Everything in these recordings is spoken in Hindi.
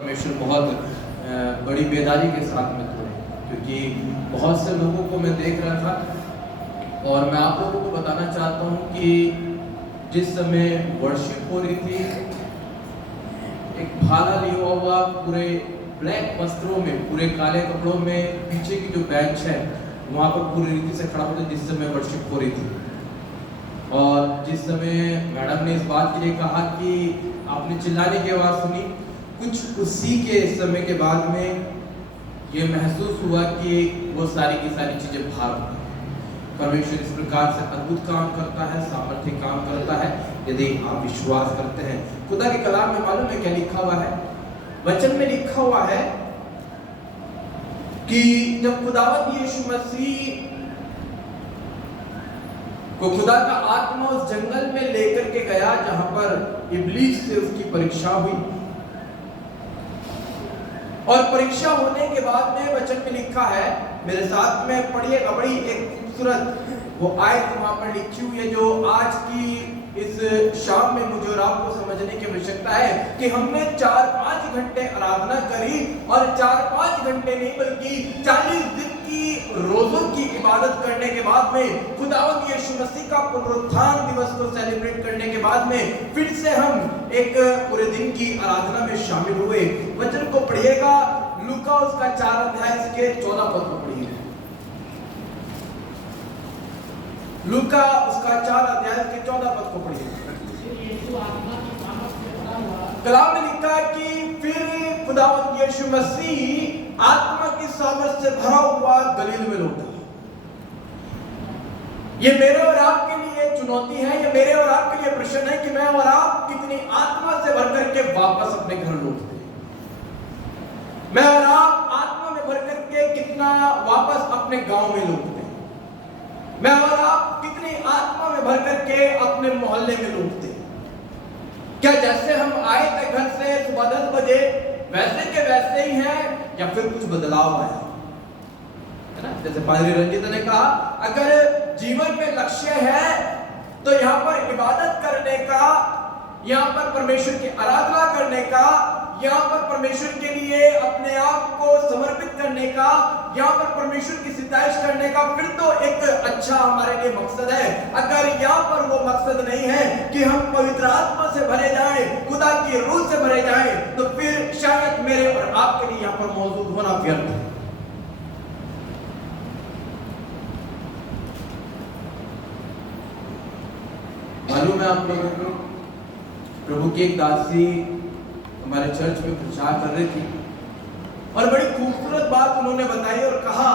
परमेश्वर बहुत बड़ी बेदारी के साथ में तोड़े, क्योंकि बहुत से लोगों को मैं देख रहा था और मैं आप लोगों को बताना चाहता हूँ कि जिस समय वर्शिप हो रही थी, एक भाला लिया हुआ पूरे ब्लैक वस्त्रों में, पूरे काले कपड़ों में, पीछे की जो बेंच है वहाँ पर पूरी रीति से खड़ा होता जिस समय वर्शिप हो रही थी। और जिस समय मैडम ने इस बात के लिए कहा कि आपने चिल्लाने की आवाज़ सुनी, कुछ उसी के समय के बाद में ये महसूस हुआ कि वो सारी की सारी चीज़ें भार हो गई। परमेश्वर इस प्रकार से अद्भुत काम करता है, सामर्थ्य काम करता है, यदि आप विश्वास करते हैं। खुदा के कलाम में मालूम है क्या लिखा हुआ है? वचन में लिखा हुआ है कि जब खुदावंद यीशु मसीह को खुदा का आत्मा उस जंगल में लेकर के गया जहां पर इब्लीस से उसकी परीक्षा हुई, और परीक्षा होने के बाद में वचन में लिखा है, मेरे साथ में पढ़िएगा, बड़ी एक खूबसूरत वो आयत वहां पर लिखी हुई है जो आज की इस शाम में मुझे और आपको समझने की आवश्यकता है कि हमने 4-5 घंटे आराधना करी, और 4-5 घंटे नहीं बल्कि 40 दिन की रोजों की इबादत करने के बाद में, खुदावंद यीशु मसीह का पुनरुत्थान दिवस को सेलिब्रेट करने के बाद में फिर से हम एक पूरे दिन की आराधना में शामिल हुए। वचन को पढ़िएगा, लूका उसका 4 अध्याय के 14 पद को पढ़िए। लूका उसका 4 अध्याय के 14 पद को पढ़िए। कलाम में लिखा है कि फिर खुदावंद यीशु मसीह आत्मा की सामर्थ से भरा हुआ गलील में लौटा। ये मेरे और आपके लिए चुनौती है, ये मेरे और आपके लिए प्रश्न है कि मैं और आप कितनी आत्मा से भर करके वापस अपने घर लौटते हैं। मैं और आप आत्मा में भर करके कितना वापस अपने गांव में लौटते हैं। मैं और आप कितनी आत्मा में भर करके अपने मोहल्ले में लौटते हैं। क्या जैसे हम आए थे घर से सुबह 10 बजे वैसे के वैसे ही हैं, या फिर कुछ बदलाव आया है ना? जैसे पादरी रंजित ने कहा, अगर जीवन में लक्ष्य है तो यहाँ पर इबादत करने का, यहाँ पर परमेश्वर की आराधना करने का, यहाँ पर परमेश्वर के लिए अपने आप को समर्पित करने का, यहाँ पर परमेश्वर की सिताइश करने का, फिर तो एक अच्छा हमारे लिए मकसद है। अगर यहाँ पर वो मकसद नहीं है कि हम पवित्र आत्मा से भरे जाएं, खुदा की रूह से भरे जाएं, तो फिर शायद मेरे और आपके लिए यहाँ पर मौजूद होना व्यर्थ है। मालूम है आप लोगों को, प्रभु की एक दासी हमारे चर्च में प्रचार कर रही थी और बड़ी खूबसूरत बात उन्होंने बताई और कहा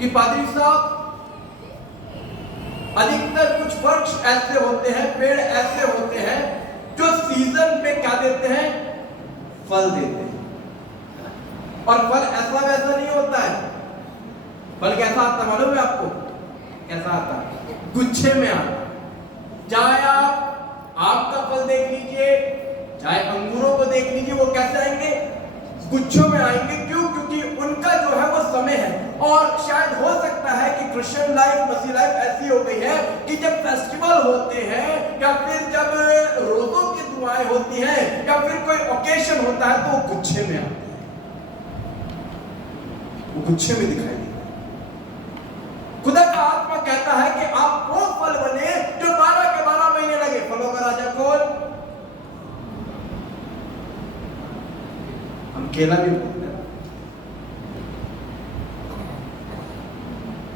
कि पादरी साहब, अधिकतर कुछ वृक्ष ऐसे होते हैं, पेड़ ऐसे होते हैं जो सीजन पे क्या देते हैं? फल देते हैं। और फल ऐसा वैसा नहीं होता है। फल कैसा आता है मालूम है आपको? कैसा आता है? गुच्छे में आता। चाहे आप आम का फल देख लीजिए, चाहे अंगूरों को देख लीजिए, वो कैसे आएंगे? गुच्छों में आएंगे। क्यों? क्योंकि उनका जो है वो समय है। और शायद हो सकता है कि क्रिश्चियन लाइफ, मसीह लाइफ ऐसी हो गई है कि जब फेस्टिवल होते हैं, या फिर जब रोजों की दुआएं होती हैं, या फिर कोई ओकेशन होता है, तो वो गुच्छे में आते हैं, वो गुच्छे में दिखाई देते हैं। खुदा का आत्मा कहता है कि आप वो फल बने जो 12 के 12 महीने लगे। फलों का राजा कौन? हम केला भी बोलते हैं।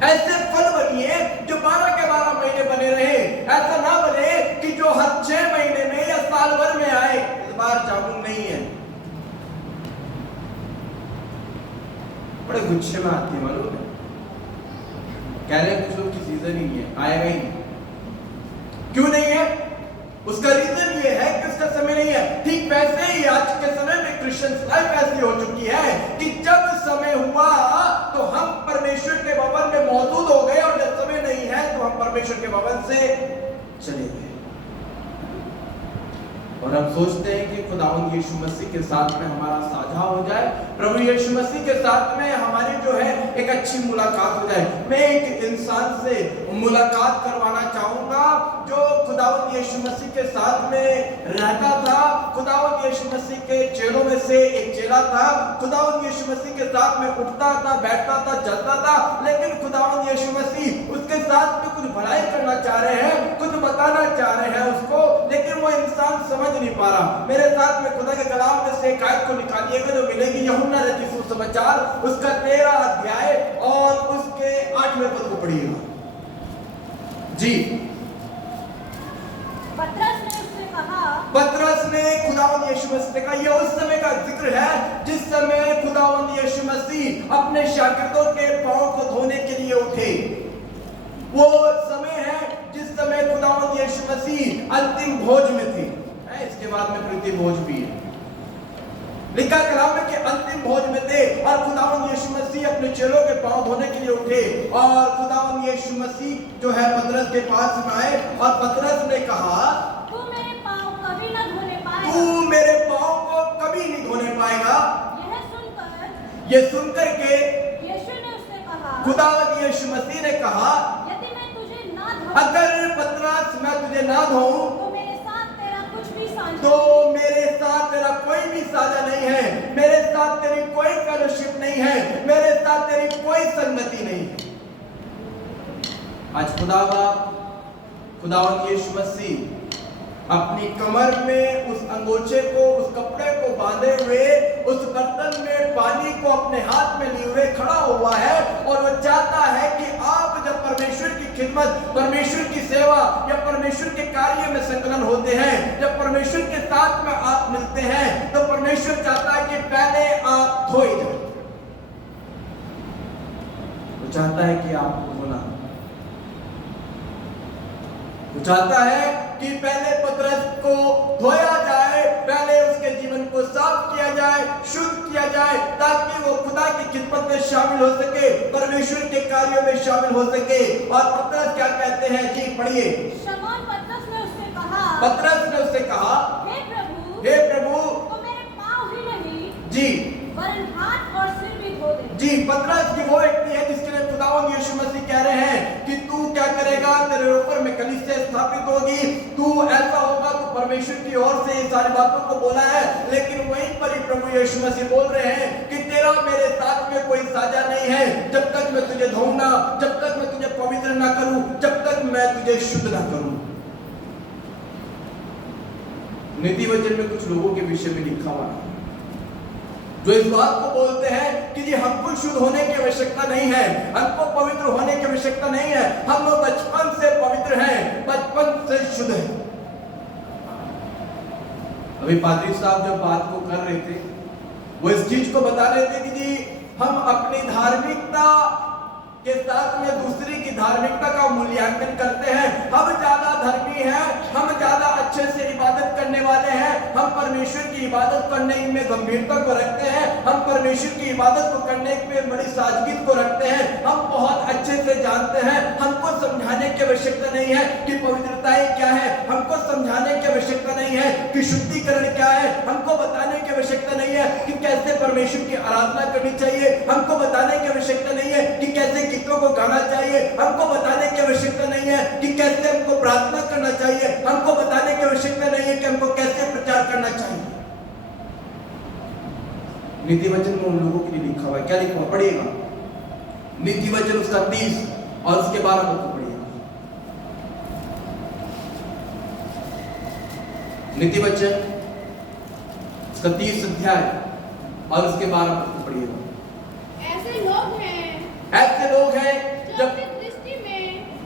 ऐसे फल बनिए जो 12 के 12 महीने बने रहे। ऐसा ना बने कि जो हर 6 महीने में या साल भर में आए। इस बार जामुन नहीं है, बड़े गुच्छे में आती है। मालूम है, कह रहे हैं कुछ लोग की सीजन ही नहीं है, आएगा ही नहीं। क्यों नहीं है? उसका रीजन ये है कि उसका समय नहीं है। ठीक वैसे ही आज के समय में क्रिश्चियन लाइफ ऐसी हो चुकी है कि जब समय हुआ तो हम परमेश्वर के भवन में मौजूद हो गए, और जब समय नहीं है तो हम परमेश्वर के भवन से चले गए। और हम सोचते हैं कि खुदावंद यीशु मसीह के साथ में हमारा साझा हो जाए, प्रभु यीशु मसीह के साथ में हमारी जो है एक अच्छी मुलाकात हो जाए। मैं एक इंसान से मुलाकात करवाना चाहूंगा जो खुदावंद यीशु मसीह के साथ में रहता था, यीशु मसीह के चेलों में से एक चेला था। खुदावंद यीशु मसीह के साथ में उठता था, बैठता था, चलता था, लेकिन खुदावंद यीशु मसीह उसके साथ में कुछ भलाई करना चाह रहे हैं, कुछ बताना चाह रहे हैं उसको, लेकिन वो इंसान समझ नहीं पा रहा। मेरे साथ में खुदा के कलाम में से एक आयत को निकालिएगा जो मिलेगी यूहन्ना रचित सुसमाचार उसका 13 अध्याय और उसके 8वें पद को पढ़िएगा जी। पतरस ने खुदावंद यीशु मसीह का, यह उस समय का जिक्र है जिस समय खुदावंद यीशु मसीह अपने शागिर्दों के पांव को धोने के लिए उठे। वो समय है जिस समय खुदावंद यीशु मसीह अंतिम भोज में थे। इसके बाद में प्रति भोज भी है, लिखा कलाम में कि अंतिम भोज में थे और खुदावंद यीशु मसीह अपने चेलों के पांव धोने के लिए उठे और खुदावंद यीशु मसीह जो है पतरस के पास में आए और पतरस ने कहा, तू मेरे पांव कभी न धोने पाएगा। तू मेरे पांव को कभी नहीं धोने पाएगा। ये सुनकर के यीशु ने उससे कहा, खुदावंद यीशु मसीह ने कहा, यदि मैं तुझे ना धोऊं, अगर पतरस मैं तुझे ना धोऊं तो मेरे तो मेरे साथ साथ तेरा कुछ भी तेरा कोई भी साझा नहीं है, मेरे साथ तेरी कोई फेलोशिप नहीं है, मेरे साथ तेरी कोई संगति नहीं है। आज खुदावंद यीशु मसीह अपनी कमर में उस अंगोछे को, उस कपड़े को बांधे हुए, उस बर्तन में पानी को अपने हाथ में लिए हुए खड़ा हुआ है और वो चाहता है कि आप जब परमेश्वर की खिदमत, परमेश्वर की सेवा या परमेश्वर के कार्य में संकलन होते हैं, जब परमेश्वर के साथ में आप मिलते हैं, तो परमेश्वर चाहता है कि पहले आप धोए जाए। वो चाहता है कि आपको धोना, वो चाहता है कि पहले पतरस को धोया जाए, पहले उसके जीवन को साफ किया जाए, शुद्ध किया जाए, ताकि वो खुदा की खिदमत में शामिल हो सके, परमेश्वर के कार्यों में शामिल हो सके। और पतरस क्या कहते हैं जी, पढ़िए। शमौन पतरस ने उससे कहा, पतरस ने उससे कहा, हे प्रभु तो मेरे पांव ही नहीं जी वरन हाथ और सिर भी धो दे। जी, पतरस की वो व्यक्ति है जिसके लिए खुदावंद यीशु मसीह कह रहे हैं कि तू क्या करेगा, तेरे ऊपर में कलीसिया स्थापित होगी, तू ऐसा होगा, तू परमेश्वर की ओर से ये सारी बातों को बोला है, लेकिन वहीं पर ही प्रभु यीशु मसीह बोल रहे हैं कि तेरा मेरे साथ में कोई साझा नहीं है, जब तक मैं तुझे धोऊंगा, जब तक मैं तुझे पवित्र ना करूं, जब तक मैं तुझे शुद्ध ना करूं। नीति वचन में कुछ लोगों के विषय में लिखा हुआ है जो इस बात को बोलते हैं कि जी हमको शुद्ध होने की आवश्यकता नहीं है, हमको पवित्र होने की आवश्यकता नहीं है, हम लोग बचपन से पवित्र हैं, बचपन से शुद्ध हैं। अभी पादरी साहब जब बात को कर रहे थे, वो इस चीज को बता रहे थे कि जी हम अपनी धार्मिकता के साथ में दूसरी की धार्मिकता का मूल्यांकन करते हैं। हम ज्यादा धर्मी हैं, हम ज्यादा अच्छे से इबादत करने वाले हैं, हम परमेश्वर की इबादत करने में गंभीरता को रखते हैं, हम परमेश्वर की इबादत को करने में बड़ी सादगी को रखते हैं, हम बहुत अच्छे से जानते हैं, हमको समझाने की आवश्यकता नहीं है कि पवित्रताएं क्या है, हमको समझाने की आवश्यकता नहीं है कि शुद्धिकरण क्या है, हमको बताने की आवश्यकता नहीं है कि कैसे परमेश्वर की आराधना करनी चाहिए, हमको बताने की आवश्यकता नहीं है कि कैसे गीतों को गाना चाहिए, हमको बताने की आवश्यकता नहीं है कि कैसे हमको प्रार्थना करना चाहिए, हमको बताने की आवश्यकता नहीं है कि हमको कैसे प्रचार करना चाहिए। नीति वचन में उन लोगों के लिए लिखा हुआ है, क्या लिखा हुआ पढ़िएगा, नीति वचन उसका 30 और उसके 12 को पढ़िएगा। नीति वचन उसका 30 अध्याय और उसके 12 को पढ़िएगा। ऐसे लोग हैं जब दृष्टि में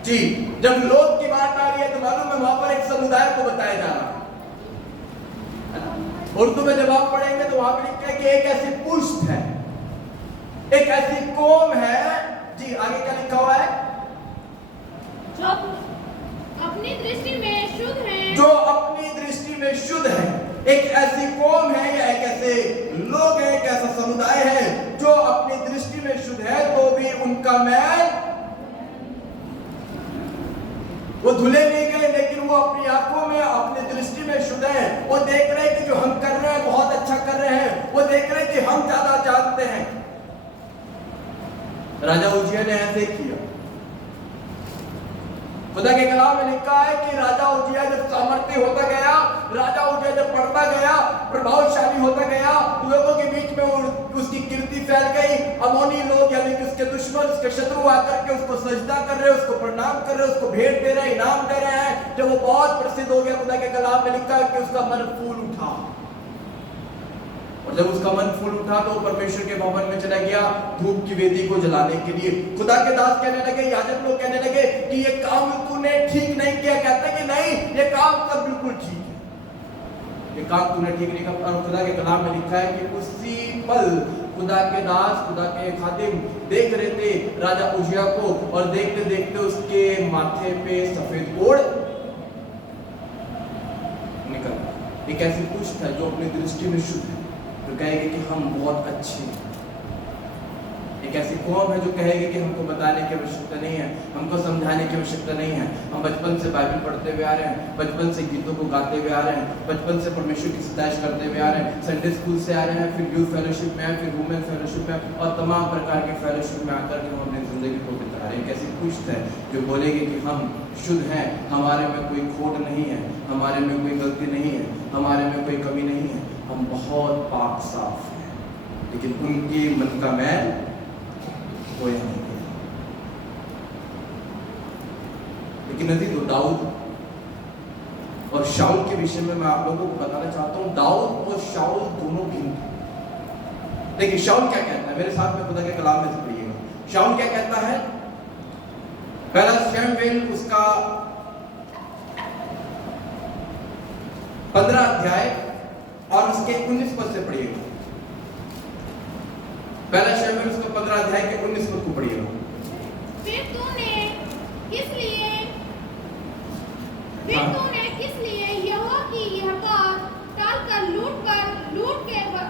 जी जब लोग की बात आ रही है तो मालूम है वहां पर एक समुदाय को बताया जा रहा है। उर्दू में जब आप पढ़ेंगे तो वहां पर लिखा है कि एक ऐसी पुष्ट है, एक ऐसी कौम है जी। आगे क्या लिखा हुआ है, जो अपनी दृष्टि में शुद्ध है, जो अपनी दृष्टि में शुद्ध है। एक ऐसी कौम है या एक ऐसे लोग हैं, एक ऐसा समुदाय है जो अपनी दृष्टि में शुद्ध है तो भी उनका मैल वो धुले नहीं गए, लेकिन वो अपनी आंखों में अपनी दृष्टि में शुद्ध है। वो देख रहे हैं कि जो हम कर रहे हैं बहुत अच्छा कर रहे हैं, वो देख रहे हैं कि हम ज्यादा जानते हैं। राजा उजिया ने ऐसे किया। खुदा के कलाम में लिखा है कि राजा उजिया जब सामर्थ्य होता गया, राजा उजिया जब बढ़ता गया, प्रभाव फैल गई। अमोनी लोग यानी कि उसके दुश्मन, उसके शत्रु आकर के उसको सजदा कर रहे, उसको प्रणाम कर रहे, उसको भेंट दे रहे, इनाम दे रहे हैं। जब वो बहुत प्रसिद्ध हो गया, खुदा के कलाम में लिखा है कि उसका मन फूल उठा, और जब उसका मन फूल उठा तो परमेश्वर के भवन में चला गया धूप की वेदी को जलाने के लिए। खुदा के दास कहने लगे, याजक लोग कहने लगे कि ये काम तूने ठीक नहीं किया। कहता है कि नहीं, ये काम तो बिल्कुल ठीक है, ये काम तूने ठीक नहीं किया। और खुदा के कलाम में लिखा है कि उसी पल खुदा के दास, खुदा के खादिम देख रहे थे राजा उजिया को, और देखते देखते उसके माथे पे सफेद कोढ़ निकल। एक ऐसी पुष्ट है जो अपनी दृष्टि में शुद्ध है, जो कहेगी कि हम बहुत अच्छे हैं। एक ऐसी कौम है जो कहेगी कि हमको बताने की आवश्यकता नहीं है, हमको समझाने की आवश्यकता नहीं है। हम बचपन से बाइबल पढ़ते हुए आ रहे हैं, बचपन से गीतों को गाते हुए आ रहे हैं, बचपन से परमेश्वर की सताइश करते हुए आ रहे हैं, संडे स्कूल से आ रहे हैं, फिर यूथ फेलोशिप में, फिर वुमेन फेलोशिप में, और तमाम प्रकार के फेलोशिप में आकर के हम अपनी जिंदगी को बिता रहे हैं। एक ऐसी पुष्ट है जो बोलेगी कि हम शुद्ध हैं, हमारे में कोई खोट नहीं है, हमारे में कोई गलती नहीं है, हमारे में कोई कमी नहीं है, हम बहुत पाक साफ हैं। लेकिन उनके मन का मैल कोई नहीं है। लेकिन नदी तो दाऊद और शाऊल के विषय में मैं आप लोगों को बताना चाहता हूं। दाऊद और शाऊल दोनों भिन्न थे। देखिए शाऊल क्या कहता है, मेरे साथ में खुदा के कलाम में से पढ़िएगा। शाऊल क्या कहता है, पहला शमूएल उसका 15 अध्याय और उसके 19 पद से पढ़िएगा। पहला शमूएल उसका 15 अध्याय के 19 पद को पढ़िएगा। फिर तूने किस लिए यहोवा की यह बात टालकर लूट के वह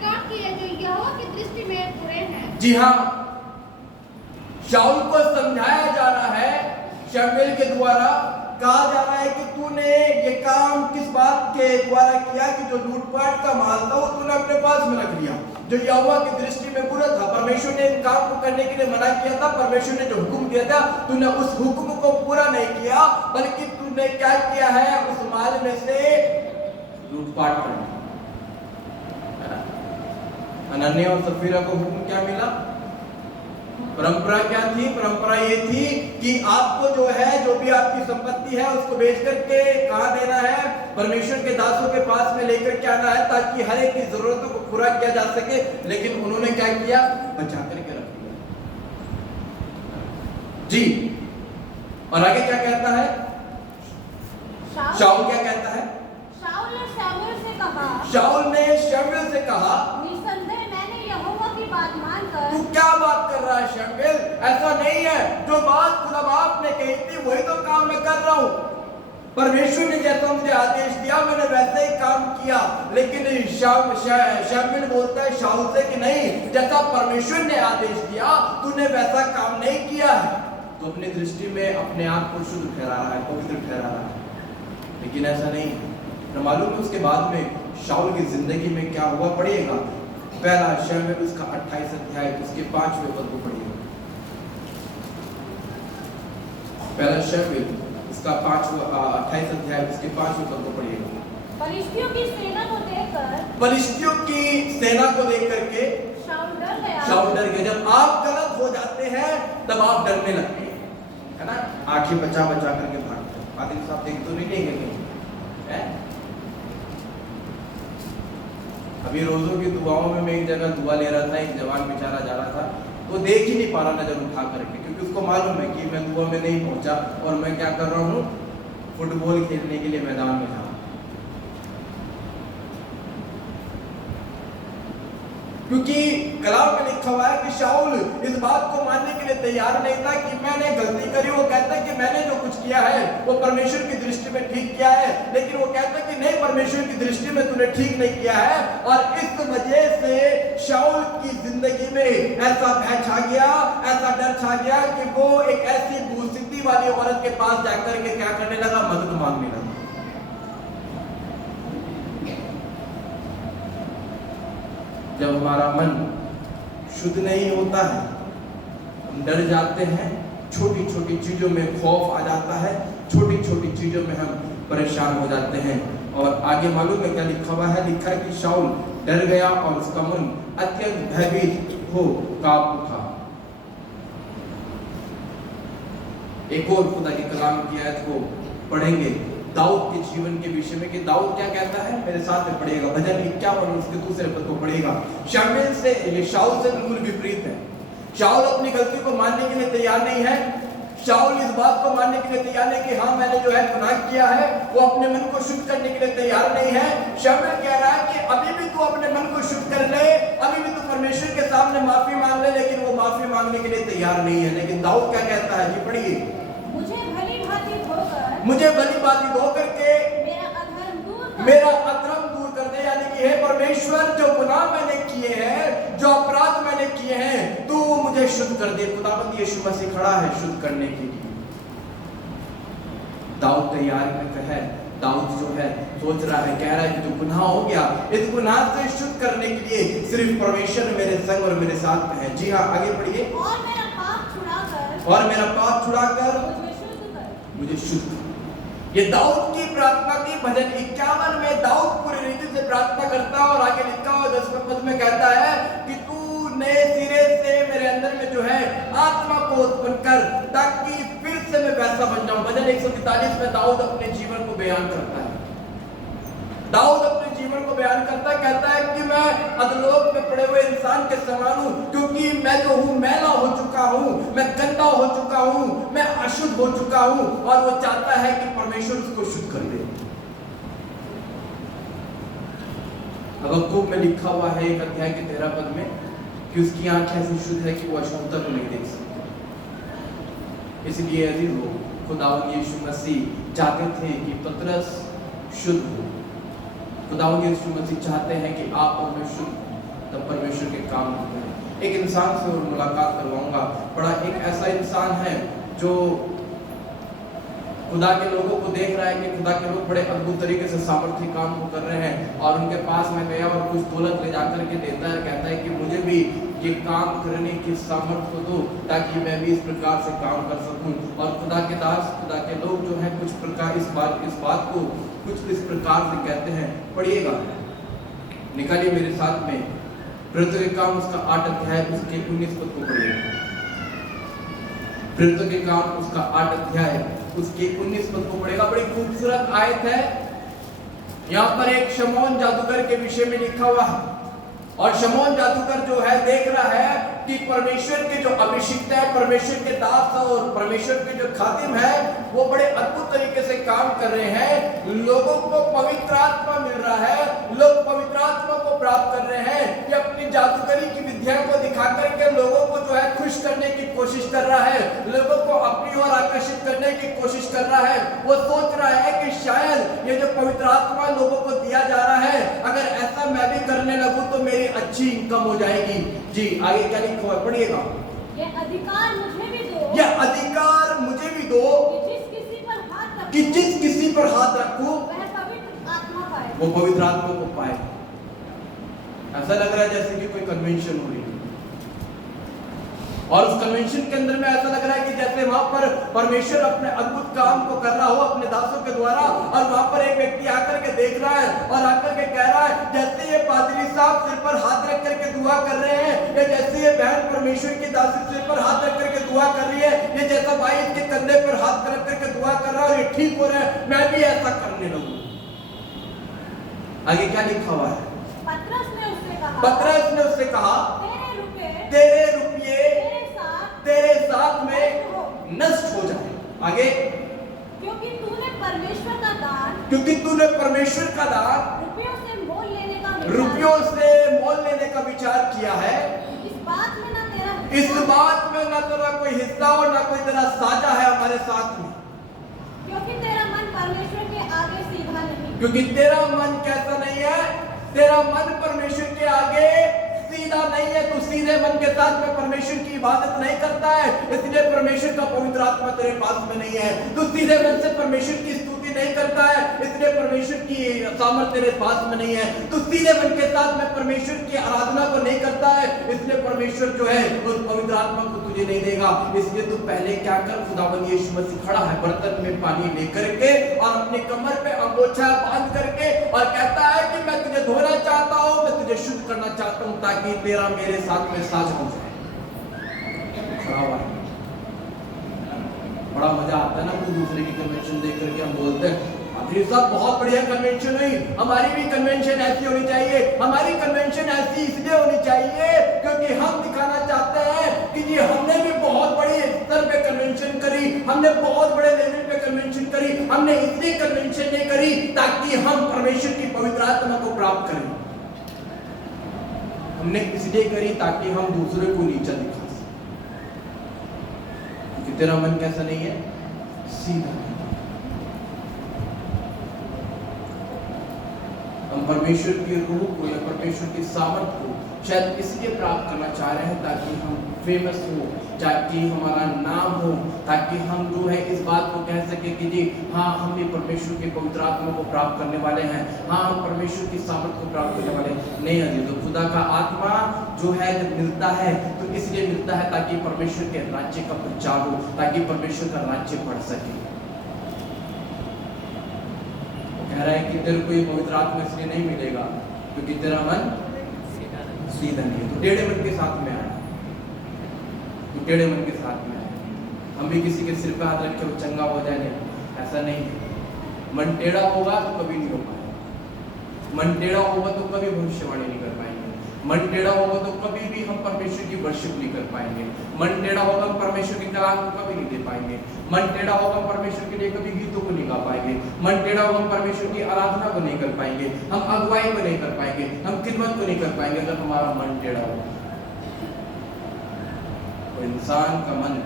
काम किए जो यहोवा की दृष्टि में बुरे हैं। जी हाँ, शाऊल को समझाया जा रहा है, शमूएल के द्वारा कहा जा रहा है कि तूने ये काम किस बात के द्वारा किया कि जो लूटपाट का माल था वो तूने अपने पास में रख लिया, जो यहोवा की दृष्टि में बुरा था। परमेश्वर ने इन काम को करने के लिए मना किया था, परमेश्वर ने जो हुक्म दिया था तूने उस हुक्म को पूरा नहीं किया, बल्कि तूने क्या किया है, उस माल में से लूटपाट कर ली। हनन्याह और सफीरा को हुक्म क्या मिला? परंपरा क्या थी? परंपरा ये थी कि आपको जो है, जो भी आपकी संपत्ति है उसको बेच करके कहाँ देना है, परमेश्वर के दासों के पास में लेकर के आना है, ताकि हर एक की जरूरतों को पूरा किया जा सके। लेकिन उन्होंने क्या किया? बचा करके रख दिया जी। और आगे क्या कहता है? शाऊल क्या कहता है? शाऊल ने शमूएल से कहा, निसंदेह मैंने यहोवा की बात मानकर। तू क्या बात कर रहा है शमूएल? ऐसा नहीं है, जो बात खुदा बाप ने कही थी वही तो काम मैं कर रहा हूं। परमेश्वर ने जैसा मुझे आदेश दिया मैंने वैसे ही काम किया। लेकिन शमूएल बोलता है शाऊल से कि नहीं, जैसा परमेश्वर ने आदेश दिया तूने वैसा काम नहीं किया है। तो अपनी दृष्टि में अपने आप को शुद्ध ठहरा रहा है, पवित्र ठहरा रहा है। लेकिन ऐसा नहीं है। तो मालूम है उसके बाद में शाऊल की जिंदगी में क्या हुआ? पढ़िएगा पहला शमूएल उसका 28 अध्याय उसके 5वें पद को पढ़िएगा। पहला शमूएल उसका 28 अध्याय उसके 5वें पद को पढ़िएगा। फलिश्तियों की सेना को देख करके शाऊल डर गया। जब आप गलत हो जाते हैं तब आप डरने लगते हैं, है ना? आंखें बचा बचा करके भागते हैं। आदिल साहब देख तो नहीं देंगे है? अभी रोजों की दुआओं में मैं एक जगह दुआ ले रहा था, एक जवान बेचारा जा रहा था, वो देख ही नहीं पा रहा नजर उठा करके, क्योंकि उसको मालूम है कि मैं दुआ में नहीं पहुंचा और मैं क्या कर रहा हूँ, फुटबॉल खेलने के लिए मैदान में था। क्योंकि कलाम में लिखा हुआ है कि शाऊल इस बात को मानने के लिए तैयार नहीं था कि मैंने गलती करी। वो कहता है कि मैंने जो कुछ किया है वो परमेश्वर की दृष्टि में ठीक किया है, लेकिन वो कहता है कि नहीं, परमेश्वर की दृष्टि में तूने ठीक नहीं किया है। और इस वजह से शाऊल की जिंदगी में ऐसा भय छा गया, ऐसा डर छा गया कि वो एक ऐसी भूस्थिति वाली औरत के पास जाकर के क्या करने लगा? मदद मांगने लगा। जब हमारा मन शुद्ध नहीं होता है, हम डर जाते हैं, छोटी छोटी चीजों में खौफ आ जाता है, छोटी छोटी चीजों में हम परेशान हो जाते हैं। और आगे मालूम है क्या लिखा हुआ है? लिखा है कि शाऊल डर गया और उसका मन अत्यंत भयभीत हो कांप उठा। एक और खुदा के कलाम की आयत को पढ़ेंगे दाऊद के जीवन के विषय में कि दाऊद क्या कहता है। मेरे साथ में पढ़िएगा, भजन 51 उसके दूसरे पद को पढ़िएगा। शामिल से ये शाऊल से बिल्कुल विपरीत है। शाऊल अपनी गलती को मानने के लिए तैयार नहीं है। शाऊल इस बात को मानने के लिए तैयार नहीं कि हाँ मैंने जो है गुनाह किया है। वो अपने मन को शुद्ध करने के लिए तैयार नहीं है। शामिल कह रहा है कि अभी भी तू अपने मन को शुद्ध कर ले, अभी भी तू परमेश्वर के सामने माफी मांग ले, लेकिन वो माफी मांगने के लिए तैयार नहीं है। लेकिन दाऊद क्या कहता है? ये पढ़िए, मुझे भली भांति धोकर के मेरा अधर्म दूर कर दे। यानी कि हे परमेश्वर, जो गुनाह मैंने किए हैं, जो अपराध मैंने किए हैं, तू मुझे शुद्ध कर दे। खुदावंद यीशु मसीह खड़ा है शुद्ध करने के लिए। दाऊद तैयार है। दाऊद जो है सोच रहा है, कह रहा है कि जो गुनाह हो गया, इस गुनाह से शुद्ध करने के लिए सिर्फ परमेश्वर मेरे संग और मेरे साथ में है। जी हाँ, आगे पढ़िए। और मेरा पाप छुड़ाकर मुझे शुद्ध कर। ये दाऊद की प्रार्थना थी। भजन 51 में दाऊद पूरी रीति से प्रार्थना करता है और आगे लिखा हुआ 10वें पद में कहता है कि तू नए सिरे से मेरे अंदर में जो है आत्मा को उत्पन्न कर, ताकि फिर से मैं वैसा बन जाऊं। भजन 143 में दाऊद अपने जीवन को बयान करता है। दाऊद अपने जीवन को बयान करता कहता है कि मैं अधोलोक में पड़े हुए इंसान के समान हूं, क्योंकि मैं जो हूं मैला हो चुका हूं, मैं गंदा हो चुका हूं, मैं अशुद्ध हो चुका हूं। और वो चाहता है कि परमेश्वर उसको शुद्ध कर दे। हबक्कुक में लिखा हुआ है 1 अध्याय के 13 पद में कि उसकी आंखें ऐसी शुद्ध है कि वो अशुद्धता को नहीं देख सकती। इसलिए अजीजों, खुदावंद यीशु मसीह चाहते थे कि पतरस शुद्ध हो। खुदावंद यीशु मसीह चाहते हैं कि आप और मैं शुद्ध, तब परमेश्वर के काम करें। एक इंसान से और मुलाकात करवाऊंगा। बड़ा एक ऐसा इंसान है जो खुदा के लोगों को देख रहा है कि खुदा के लोग बड़े अद्भुत तरीके से सामर्थ्य काम को कर रहे हैं, और उनके पास में गया और कुछ दौलत ले जाकर के देता है। कहता है कि मुझे भी ये काम करने की सामर्थ्य को दो, ताकि मैं भी इस प्रकार से काम कर सकूं। और खुदा के दास, खुदा के लोग जो है कुछ प्रकार इस बात को कुछ इस प्रकार से कहते हैं। पढ़िएगा, निकालिए मेरे साथ में प्रेरितों के काम उसका 8 अध्याय उसके 19 पद को पढ़िए। प्रेरितों के काम उसका 8 अध्याय उसके 19 पद को पढ़ेगा। बड़ी खूबसूरत आयत है। यहाँ पर एक शमौन जादूगर के विषय में लिखा हुआ है, और शमौन जादूगर जो है देख रहा है कि परमेश्वर के जो अभिषिक्त है, परमेश्वर के दास और परमेश्वर के जो खादिम है, वो बड़े अद्भुत तरीके से काम कर रहे हैं। लोगों को पवित्र आत्मा मिल रहा है, लोग पवित्र आत्मा को प्राप्त कर रहे हैं। ये अपनी जादूगरी की विद्या को दिखा करके लोगों को जो है खुश करने की कोशिश कर रहा है, लोगों को अपनी ओर आकर्षित करने की कोशिश कर रहा है। वो सोच रहा है कि शायद ये जो पवित्र आत्मा लोगों को दिया जा रहा है, अगर ऐसा मैं भी करने लगूं तो मेरी अच्छी इनकम हो जाएगी। जी, आगे क्या लिखा हुआ पढ़िएगा। ये अधिकार मुझे भी दो, ये अधिकार मुझे भी दो कि जिस किसी पर हाथ रखूं वह पवित्र आत्मा पाए, वो पवित्र आत्मा को पाए। ऐसा लग रहा है जैसे कि कोई कन्वेंशन हो रही है, और उस कन्वेंशन के अंदर में ऐसा लग रहा है कि जैसे वहां पर परमेश्वर अपने अद्भुत काम को कर रहा हो अपने दासों के द्वारा, और वहां पर एक व्यक्ति आकर के देख रहा है और आकर के कह रहा है, जैसे ये पादरी साहब सिर पर हाथ रख करके दुआ कर रहे हैं, या जैसे ये बहन परमेश्वर की दासी सिर पर हाथ रख करके दुआ कर रही है, ये जैसा भाई इसके कंधे पर हाथ रख करके दुआ कर रहा है और ये ठीक हो रहा है, मैं भी ऐसा करने लगूं। आगे क्या लिखा हुआ है? पतरस ने उससे कहा तेरे रुपये तेरे साथ में नष्ट हो जाए। आगे, क्योंकि तूने परमेश्वर का दान रुपयों से मोल लेने का विचार किया है। इस बात में ना तेरा कोई हिस्सा और ना कोई तेरा साझा है हमारे साथ में, क्योंकि तेरा मन परमेश्वर के आगे सीधा नहीं। क्योंकि तेरा मन कैसा नहीं है? तेरा मन परमेश्वर के आगे सीधा नहीं है। तू सीधे मन के साथ में परमेश्वर की इबादत नहीं करता है, इसलिए परमेश्वर का पवित्र आत्मा तेरे पास में नहीं है। तू सीधे मन से परमेश्वर की स्तुति स्तुति नहीं करता है, इसलिए परमेश्वर की सामर्थ तेरे पास में नहीं है। तू सीधे मन के साथ में परमेश्वर की आराधना को नहीं करता है, इसलिए परमेश्वर जो है उस पवित्र आत्मा को तुझे नहीं देगा। इसलिए तू पहले क्या कर, खुदावंद यीशु मसीह खड़ा है बर्तन में पानी लेकर के और अपनी कमर पे अंगोछा बांध करके और कहता है कि मैं तुझे धोना चाहता हूं, मैं तुझे शुद्ध करना चाहता हूं ताकि तेरा मेरे साथ में साझ हो जाए। खड़ा हुआ है। बड़ा मजा आता है ना कोई दूसरे की कन्वेंशन देख करके हम बोलते हैं अभी सब बहुत बढ़िया कन्वेंशन हुई, हमारी भी कन्वेंशन ऐसी होनी चाहिए। हमारी कन्वेंशन ऐसी इसलिए होनी चाहिए क्योंकि हम दिखाना चाहते हैं कि जी हमने भी बहुत बड़े स्तर पे कन्वेंशन करी, हमने बहुत बड़े लेवल पे कन्वेंशन करी। हमने इसलिए कन्वेंशन नहीं करी ताकि हम परमेश्वर की पवित्र आत्मा को प्राप्त करें, हमने इसलिए करी ताकि हम दूसरे को नीचा दिखा सकें। क्योंकि तेरा मन कैसा नहीं है, सीधा नहीं। हम परमेश्वर की रूह को या परमेश्वर की सामर्थ को शायद इसलिए प्राप्त करना चाह रहे हैं ताकि हम फेमस हो, ताकि हमारा नाम हो, ताकि हम जो है इस बात को कह सके कि जी हाँ हम भी परमेश्वर की पवित्र आत्मा को प्राप्त करने वाले हैं, हाँ हम परमेश्वर की सामर्थ को प्राप्त करने वाले हैं। नहीं अजी, तो खुदा का आत्मा जो है जब मिलता है तो इसलिए मिलता है ताकि परमेश्वर के राज्य का प्रचार हो, ताकि परमेश्वर का राज्य बढ़ सके। कह रहा है कि तेरे को ये पवित्र आत्मा इसलिए नहीं मिलेगा क्योंकि तेरा मन सीधा नहीं है। तो टेढ़े मन के साथ में आया, तो टेढ़े मन के साथ में आया। हम भी किसी के सिर पे हाथ रखे वो चंगा हो जाए, नहीं, ऐसा नहीं है। मन टेढ़ा होगा तो कभी नहीं हो पाएगा, मन टेढ़ा होगा तो कभी भविष्यवाणी नहीं कर पाएंगे, मन टेढ़ा होगा तो कभी भी हम परमेश्वर की वर्शिप नहीं कर पाएंगे, मन टेढ़ा होगा हम परमेश्वर के कलाम को कभी नहीं दे पाएंगे, मन टेढ़ा होगा हम परमेश्वर के लिए कभी गीतों को नहीं गा पाएंगे, मन टेढ़ा होगा हम परमेश्वर की आराधना को नहीं कर पाएंगे, हम अगुवाई को नहीं कर पाएंगे, हम खिदमत को नहीं कर पाएंगे अगर हमारा मन टेढ़ा होगा। तो इंसान का मन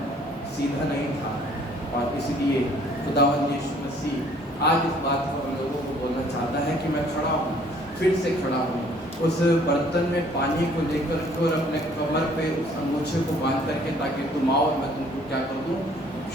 सीधा नहीं था और इसलिए खुदावंद यीशु मसीह आज इस बात को हम लोगों को बोलना चाहता है कि मैं खड़ा हूँ, फिर से खड़ा हूँ, उस बर्तन में पानी को लेकर और अपने कमर पे उस अंगूछे को बांध करके ताकि तुम आओ और मैं तुमको क्या कर दूं,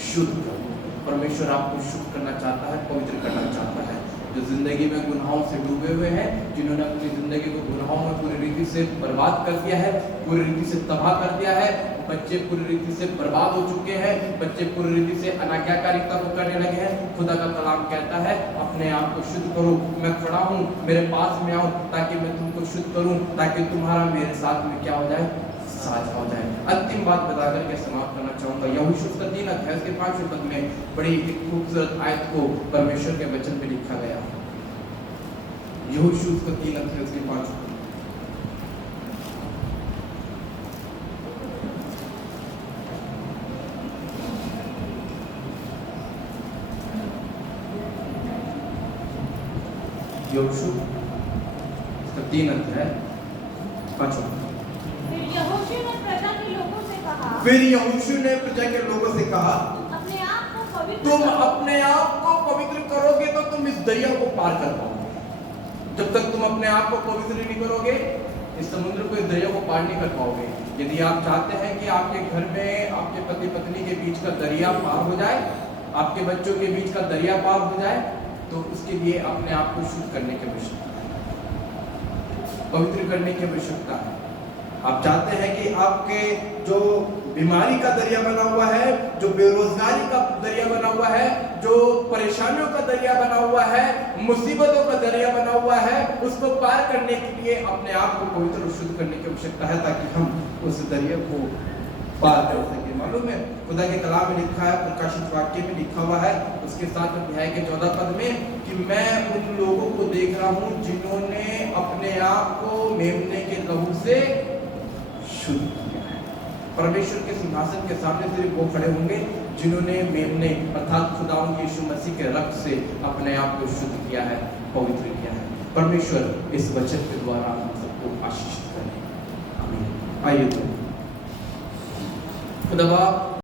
शुद्ध कर दूं। परमेश्वर आपको शुद्ध करना चाहता है, पवित्र करना चाहता है। जो जिंदगी में गुनाहों से डूबे हुए हैं, जिन्होंने अपनी जिंदगी को गुनाहों में पूरी रीति से बर्बाद कर दिया है, पूरी रीति से तबाह कर दिया है, बच्चे पूरी रीति से बर्बाद हो चुके हैं, बच्चे पूरी रीति से अनाज्ञाकारिता को करने लगे हैं। खुदा का कलाम कहता है अपने आप को शुद्ध करो, मैं खड़ा हूँ, मेरे पास में आओ ताकि मैं तुमको शुद्ध करूँ, ताकि तुम्हारा मेरे साथ में क्या हो जाए, साझा हो जाए। अंतिम बात बता करके समाप्त करना चाहूंगा। यहोशू का 3 अध्याय के 5वें पद में बड़ी एक खूबसूरत आयत को परमेश्वर के वचन में लिखा गया। यहोशू का 3 अध्याय के 5वें पद। यहोशू का 3 अध्याय 5वें पद। फिर यहोशू ने प्रजा के लोगों से कहा तुम अपने आप को पवित्र करोगे तो तुम इस दरिया को पार कर पाओगे। जब तक तुम अपने आप को पवित्र नहीं करोगे, इस समुद्र को, इस दरिया को पार नहीं कर पाओगे। यदि आप चाहते हैं कि आपके घर में आपके पति पत्नी के बीच का दरिया पार हो जाए, आपके बच्चों के बीच का दरिया पार हो जाए, तो उसके लिए अपने आप को शुद्ध करने की आवश्यकता है, पवित्र करने की आवश्यकता है। आप चाहते हैं कि आपके जो बीमारी का दरिया बना हुआ है, जो बेरोजगारी का दरिया बना हुआ है, जो परेशानियों का दरिया बना हुआ है, मुसीबतों का दरिया बना हुआ है, उसको पार करने के लिए अपने आप को पवित्र और शुद्ध करने की आवश्यकता है ताकि हम उस दरिया को पार कर सके। मालूम है खुदा के कलाम में लिखा है, प्रकाशित वाक्य में लिखा हुआ है उसके 7 अध्याय के 14 पद में कि मैं उन लोगों को देख रहा हूँ जिन्होंने अपने आप को मेमने के लहू से शुद्ध किया है। परमेश्वर के सिंहासन के सामने सिर्फ वो खड़े होंगे जिन्होंने मेमने अर्थात खुदावंद यीशु मसीह के रक्त से अपने आप को शुद्ध किया है, पवित्र किया है। परमेश्वर इस वचन के द्वारा हम सबको आशीष करें। आमीन। आइए खुदा